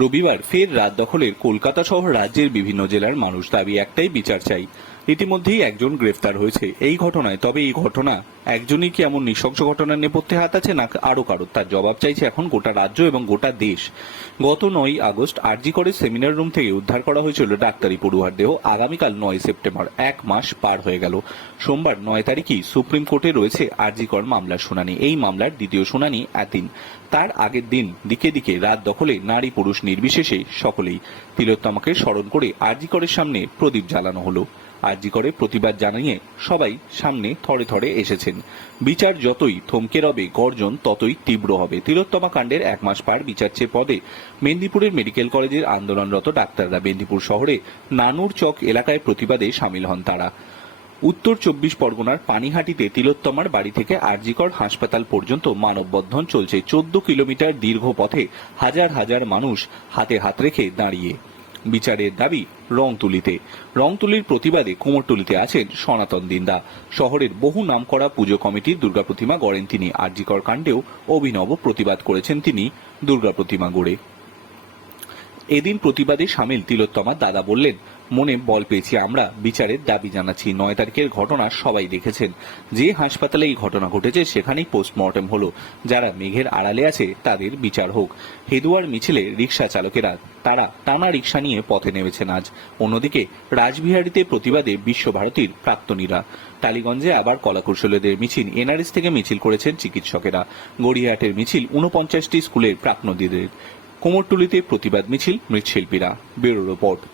রবিবার ফের রাত দখলের কলকাতা সহ রাজ্যের বিভিন্ন জেলার মানুষ দাবি একটাই বিচার চাই। ইতিমধ্যেই একজন গ্রেফতার হয়েছে। এই ঘটনায়, তবে এই ঘটনা একজনই কি এমন নৃশংস ঘটনার নেপথ্যে হাত আছে, না আরও কারও তার জবাব চাইছে এখন গোটা রাজ্য এবং গোটা দেশ। গত নয় আগস্ট আরজি করে সেমিনার রুম থেকে উদ্ধার করা হয়েছিল ডাক্তারি পড়ুয়ার দেহ। আগামীকাল নয় সেপ্টেম্বর, এক মাস পার হয়ে গেল। সোমবার নয় তারিখই সুপ্রিম কোর্টে রয়েছে আরজিকর মামলার শুনানি। এই মামলার দ্বিতীয় শুনানি এদিন তার আগের দিন দিকে দিকে রাত দখলে নারী পুরুষ নির্বিশেষে সকলেই তিলোত্তমাকে স্মরণ করে আরজিকরের সামনে প্রদীপ জ্বালানো হলো। আরজি করে প্রতিবাদ জানিয়ে সবাই সামনে থরে থরে এসেছেন। বিচার যতই থমকে রবে, গর্জন ততই তীব্র হবে। তিলোত্তমা কাণ্ডের এক মাস পার বিচার চেয়ে পদে মেদিনীপুরের মেডিকেল কলেজের আন্দোলনরত ডাক্তাররা। মেদিনীপুর শহরে নানুর চক এলাকায় প্রতিবাদে সামিল হন তারা। উত্তর চব্বিশ পরগনার পানিহাটিতে তিলোত্তমার বাড়ি থেকে আরজিকর হাসপাতাল পর্যন্ত মানববন্ধন চলছে। চোদ্দ কিলোমিটার দীর্ঘ পথে হাজার হাজার মানুষ হাতে হাত রেখে দাঁড়িয়ে। বিচারের দাবি রংতুলিতে। রংতুলির প্রতিবাদে কোমরটুলিতে আছেন সনাতন দিন্দা। শহরের বহু নামকরা পুজো কমিটির দুর্গা প্রতিমা গড়েন তিনি। আরজিকর কাণ্ডেও অভিনব প্রতিবাদ করেছেন তিনি দুর্গা প্রতিমা গড়ে। এদিন প্রতিবাদে সামিল তিলোত্তমার দাদা বললেন, মনে বল পেয়েছি আমরা, বিচারের দাবি জানাচ্ছি। নয় তারিখের ঘটনা সবাই দেখেছেন। যে হাসপাতালে এই ঘটনা ঘটেছে, সেখানেই পোস্টমর্টেম হলো। যারা মেঘের আড়ালে আছে, তাদের বিচার হোক। হেদুয়ার মিছিলে রিক্সা চালকেরা, তারা টানা রিক্সা নিয়ে পথে নেমেছেন আজ। অন্যদিকে, রাজবিহারীতে প্রতিবাদে বিশ্বভারতীর প্রাক্তনীরা। টালিগঞ্জে আবার কলাকুশলীদের মিছিল। এনআরএস থেকে মিছিল করেছেন চিকিৎসকেরা। গড়িয়াহাটের মিছিল উনপঞ্চাশটি স্কুলের প্রাক্তনীদের। কোমরটুলিতে প্রতিবাদ মিছিল মৃৎশিল্পীরা ব্যুরো রিপোর্ট।